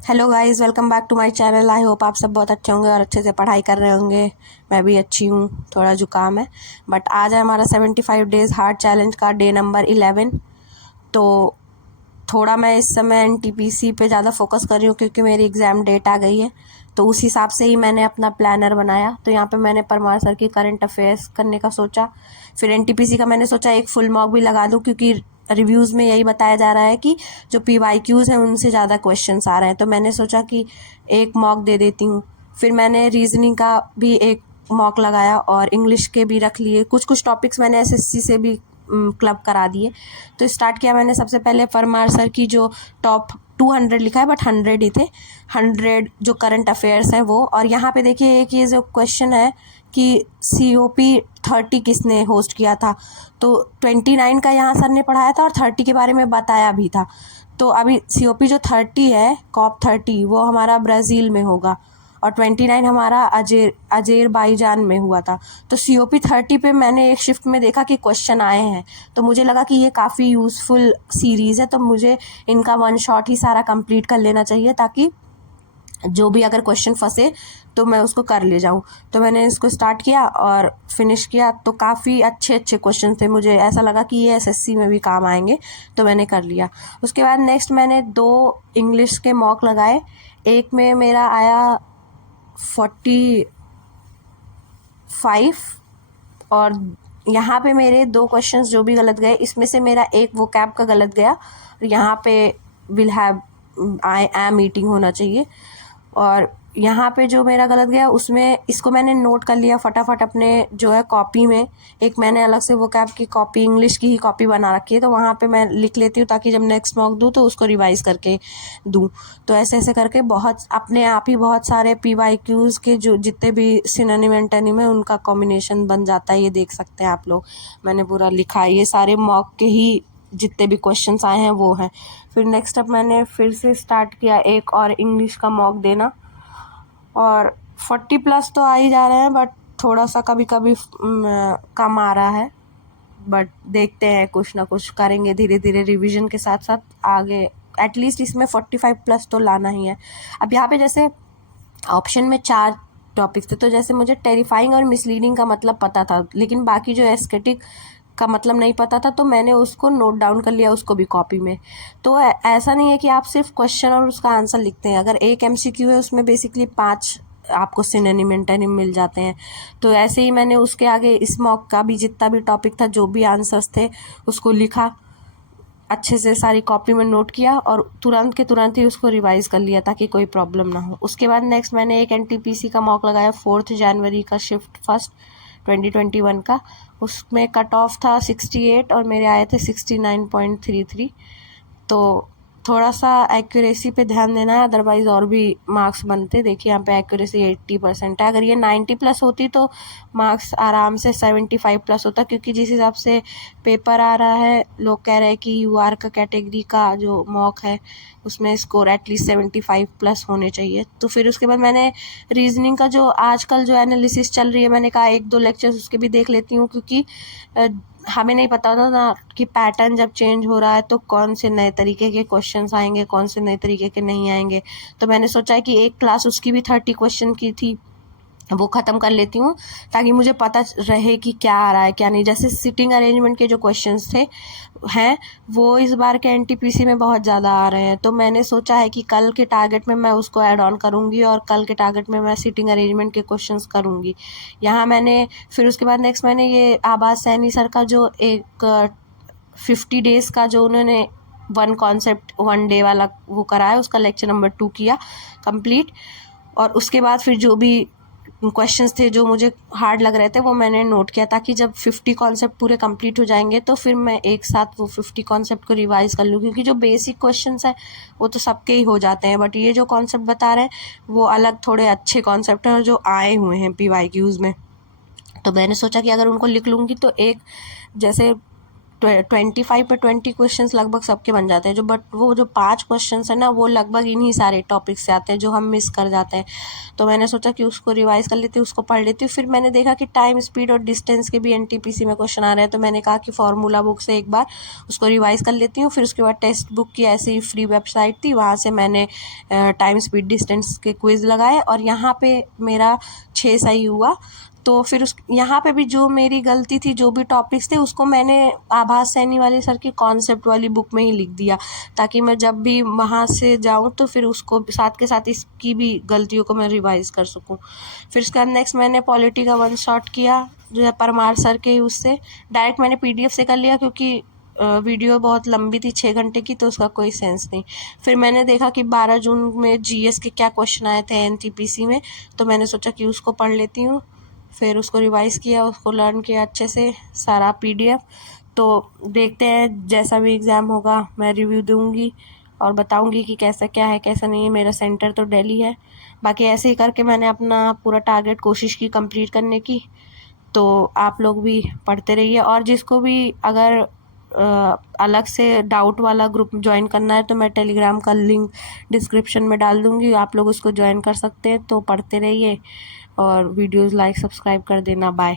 Hello guys, welcome back to my channel. I hope आप सब बहुत अच्छे होंगे और अच्छे से पढ़ाई कर रहे होंगे। मैं भी अच्छी हूँ, थोड़ा जुकाम है बट आज है हमारा 75 डेज़ हार्ड चैलेंज का डे नंबर 11। तो थोड़ा मैं इस समय एनटीपीसी पे ज़्यादा फोकस कर रही हूँ क्योंकि मेरी एग्ज़ाम डेट आ गई है। तो उस हिसाब से ही मैंने अपना प्लानर बनाया। तो यहाँ पे मैंने परमार सर की करंट अफेयर्स करने का सोचा, फिर एनटीपीसी का मैंने सोचा एक फुल मॉक भी लगा दूँ क्योंकि रिव्यूज़ में यही बताया जा रहा है कि जो पीवाईक्यूज़ हैं उनसे ज़्यादा क्वेश्चंस आ रहे हैं। तो मैंने सोचा कि एक मॉक दे देती हूँ। फिर मैंने रीजनिंग का भी एक मॉक लगाया और इंग्लिश के भी रख लिए। कुछ कुछ टॉपिक्स मैंने एसएससी से भी क्लब करा दिए। तो स्टार्ट किया मैंने सबसे पहले परमार सर की जो टॉप 200 लिखा है बट 100 ही थे, 100 जो करंट अफेयर्स हैं वो। और यहाँ पे देखिए एक ये जो क्वेश्चन है कि COP 30 किसने होस्ट किया था। तो 29 का यहाँ सर ने पढ़ाया था और 30 के बारे में बताया भी था। तो अभी COP जो 30 है, COP 30, वो हमारा ब्राज़ील में होगा और 29 हमारा अजेरबाईजान में हुआ था। तो COP 30 पे मैंने एक शिफ्ट में देखा कि क्वेश्चन आए हैं, तो मुझे लगा कि ये काफ़ी यूज़फुल सीरीज़ है, तो मुझे इनका वन शॉट ही सारा कंप्लीट कर लेना चाहिए ताकि जो भी अगर क्वेश्चन फंसे तो मैं उसको कर ले जाऊँ। तो मैंने इसको स्टार्ट किया और फिनिश किया। तो काफ़ी अच्छे अच्छे क्वेश्चन थे, मुझे ऐसा लगा कि ये एसएससी में भी काम आएंगे, तो मैंने कर लिया। उसके बाद नेक्स्ट मैंने 2 इंग्लिश के मॉक लगाए। एक में मेरा आया 45 और यहाँ पे मेरे 2 क्वेश्चंस जो भी गलत गए, इसमें से मेरा एक वोकैब का गलत गया। यहाँ पे will have I am eating होना चाहिए। और यहाँ पे जो मेरा गलत गया उसमें इसको मैंने नोट कर लिया फटाफट अपने जो है कॉपी में। एक मैंने अलग से वोकैब की कॉपी, इंग्लिश की ही कॉपी बना रखी है, तो वहाँ पे मैं लिख लेती हूँ ताकि जब नेक्स्ट मॉक दूँ तो उसको रिवाइज़ करके दूँ। तो ऐसे ऐसे करके बहुत अपने आप ही बहुत सारे पीवाईक्यूज़ के जो जितने भी सिनोनिम एंटोनिम है उनका कॉम्बिनेशन बन जाता है। ये देख सकते हैं आप लोग, मैंने पूरा लिखा है, ये सारे मॉक के ही जितने भी क्वेश्चंस आए हैं वो हैं। फिर नेक्स्ट अप मैंने फिर से स्टार्ट किया एक और इंग्लिश का मॉक देना और 40+ तो आ ही जा रहे हैं बट थोड़ा सा कभी कभी कम आ रहा है। बट देखते हैं, कुछ ना कुछ करेंगे धीरे धीरे रिवीजन के साथ साथ आगे। एटलीस्ट इसमें 45+ तो लाना ही है। अब यहाँ पे जैसे ऑप्शन में 4 टॉपिक्स थे, तो जैसे मुझे टेरिफाइंग और मिसलीडिंग का मतलब पता था लेकिन बाकी जो एस्थेटिक का मतलब नहीं पता था, तो मैंने उसको नोट डाउन कर लिया, उसको भी कॉपी में। तो ऐसा नहीं है कि आप सिर्फ क्वेश्चन और उसका आंसर लिखते हैं। अगर एक MCQ है उसमें बेसिकली 5 आपको सिनोनिम एंटोनिम मिल जाते हैं। तो ऐसे ही मैंने उसके आगे इस मॉक का भी जितना भी टॉपिक था, जो भी आंसर्स थे, उसको लिखा अच्छे से, सारी कॉपी में नोट किया और तुरंत के तुरंत ही उसको रिवाइज़ कर लिया ताकि कोई प्रॉब्लम ना हो। उसके बाद नेक्स्ट मैंने एक एनटीपीसी का मॉक लगाया 4 जनवरी का, शिफ्ट फर्स्ट 2021 का। उसमें कट ऑफ था 68 और मेरे आए थे 69.33। तो थोड़ा सा एक्यूरेसी पे ध्यान देना है, अदरवाइज़ और भी मार्क्स बनते। देखिए यहाँ पे एक्यूरेसी 80% है। अगर ये 90+ होती तो मार्क्स आराम से 75+ होता, क्योंकि जिस हिसाब से पेपर आ रहा है, लोग कह रहे हैं कि UR का कैटेगरी का जो मॉक है उसमें स्कोर एटलीस्ट 75+ होने चाहिए। तो फिर उसके बाद मैंने रीजनिंग का जो आजकल जो एनालिसिस चल रही है, मैंने कहा 1-2 लेक्चर्स उसके भी देख लेती हूँ, क्योंकि हमें नहीं पता होता ना कि पैटर्न जब चेंज हो रहा है तो कौन से नए तरीके के क्वेश्चंस आएंगे, कौन से नए तरीके के नहीं आएंगे। तो मैंने सोचा है कि एक क्लास उसकी भी 30 क्वेश्चन की थी, वो ख़त्म कर लेती हूँ ताकि मुझे पता रहे कि क्या आ रहा है क्या नहीं। जैसे सिटिंग अरेंजमेंट के जो क्वेश्चंस थे हैं, वो इस बार के एनटीपीसी में बहुत ज़्यादा आ रहे हैं। तो मैंने सोचा है कि कल के टारगेट में मैं उसको ऐड ऑन करूँगी और कल के टारगेट में मैं सिटिंग अरेंजमेंट के क्वेश्चंस करूँगी। यहाँ मैंने फिर उसके बाद नेक्स्ट मैंने ये आबाद सैनी सर का जो एक 50 डेज़ का जो उन्होंने 1 कॉन्सेप्ट 1 डे वाला वो कराया, उसका लेक्चर नंबर 2 किया कंप्लीट। और उसके बाद फिर जो भी क्वेश्चंस थे जो मुझे हार्ड लग रहे थे वो मैंने नोट किया, ताकि जब 50 कॉन्सेप्ट पूरे कंप्लीट हो जाएंगे तो फिर मैं एक साथ वो 50 कॉन्सेप्ट को रिवाइज़ कर लूँ, क्योंकि जो बेसिक क्वेश्चंस हैं वो तो सबके ही हो जाते हैं, बट ये जो कॉन्सेप्ट बता रहे हैं वो अलग थोड़े अच्छे कॉन्सेप्ट हैं और जो आए हुए हैं PYQs में। तो मैंने सोचा कि अगर उनको लिख लूँगी तो एक जैसे 25 पे 20 क्वेश्चंस लगभग सबके बन जाते हैं जो, बट वो जो 5 क्वेश्चंस है ना वो लगभग इन्हीं सारे टॉपिक से आते हैं जो हम मिस कर जाते हैं। तो मैंने सोचा कि उसको रिवाइज़ कर लेती हूँ, उसको पढ़ लेती हूँ। फिर मैंने देखा कि टाइम, स्पीड और डिस्टेंस के भी एनटीपीसी में क्वेश्चन आ रहे हैं, तो मैंने कहा कि फार्मूला बुक से एक बार उसको रिवाइज़ कर लेती हूँ। फिर उसके बाद टेक्स्ट बुक की ऐसे ही फ्री वेबसाइट थी, वहाँ से मैंने टाइम, स्पीड, डिस्टेंस के क्विज़ लगाए और यहाँ पे मेरा 6 सही हुआ। तो फिर उस यहाँ पे भी जो मेरी गलती थी, जो भी टॉपिक्स थे उसको मैंने आभास सैनी वाले सर की कॉन्सेप्ट वाली बुक में ही लिख दिया, ताकि मैं जब भी वहाँ से जाऊँ तो फिर उसको साथ के साथ इसकी भी गलतियों को मैं रिवाइज़ कर सकूँ। फिर उसके बाद नेक्स्ट मैंने पॉलिटी का वन शॉट किया जो है परमार सर के, उससे डायरेक्ट मैंने PDF से कर लिया क्योंकि वीडियो बहुत लंबी थी 6 घंटे की, तो उसका कोई सेंस नहीं। फिर मैंने देखा कि 12 जून में GS के क्या क्वेश्चन आए थे एनटीपीसी में, तो मैंने सोचा कि उसको पढ़ लेती हूँ। फिर उसको रिवाइज़ किया, उसको लर्न किया अच्छे से सारा PDF। तो देखते हैं जैसा भी एग्ज़ाम होगा मैं रिव्यू दूँगी और बताऊँगी कि कैसा क्या है कैसा नहीं है। मेरा सेंटर तो दिल्ली है। बाकी ऐसे ही करके मैंने अपना पूरा टारगेट कोशिश की कंप्लीट करने की। तो आप लोग भी पढ़ते रहिए, और जिसको भी अगर अलग से डाउट वाला ग्रुप ज्वाइन करना है तो मैं टेलीग्राम का लिंक डिस्क्रिप्शन में डाल दूँगी, आप लोग उसको ज्वाइन कर सकते हैं। तो पढ़ते रहिए और वीडियोज़ लाइक सब्सक्राइब कर देना। बाय।